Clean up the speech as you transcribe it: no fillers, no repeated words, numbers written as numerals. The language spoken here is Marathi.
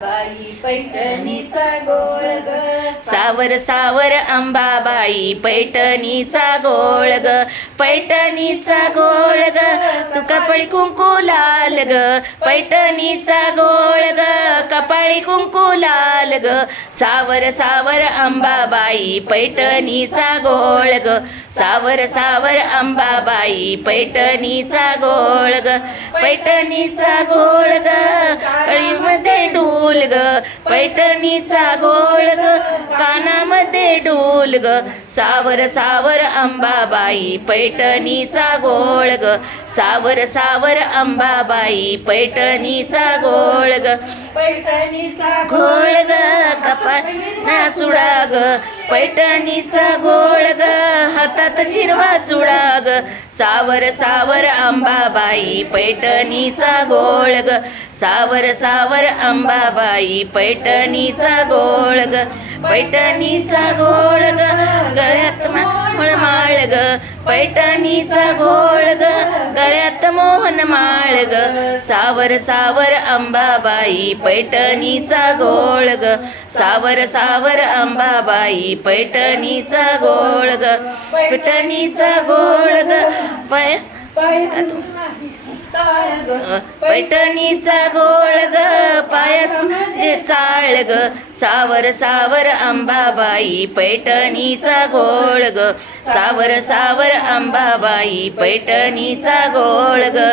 बाई पैठणीचा गोळ ग सावर सावर अंबाबाई पैठणीचा गोळ ग पैठणीचा गोळ ग तू कपाळी कुंकू लाल ग पैठणीचा गोळ ग कपाळी कुंकू लाल ग सावर सावर अंबाबाई पैठणीचा गोळ ग सावर सावर अंबाबाई पैठणीचा गोळ ग पैठणीचा गोळ ग कळीमध्ये डूल ग पैठणीचा गोळ ग कानामध्ये डूल ग सावर सावर अंबाबाई पैठणीचा गोळ ग सावर सावर अंबाबाई पैठणीचा गोळ ग पैठणीचा गोळ ग कपाळ ना चुडा ग पैठणीचा गोळ ग हातात चिरवा चुडा ग सावर सावर अंबाबाई पैठणीचा गोळ ग सावर सावर अंबाबाई पैठणीचा गोळ ग पैठणीचा गोळ ग गळ्यात माळ ग पैठणीचा गोळ ग गळ्यात मोहन माळ ग सावर सावर अंबाबाई पैठणीचा गोळ ग सावर सावर अंबाबाई पैठणीचा गोळ ग पैठणीचा गोळ ग पैठणीचा गोळ ग पायात जे चाळ ग सावर सावर अंबाबाई पैठणीचा गोळ ग सावर सावर अंबाबाई पैठणीचा गोळ ग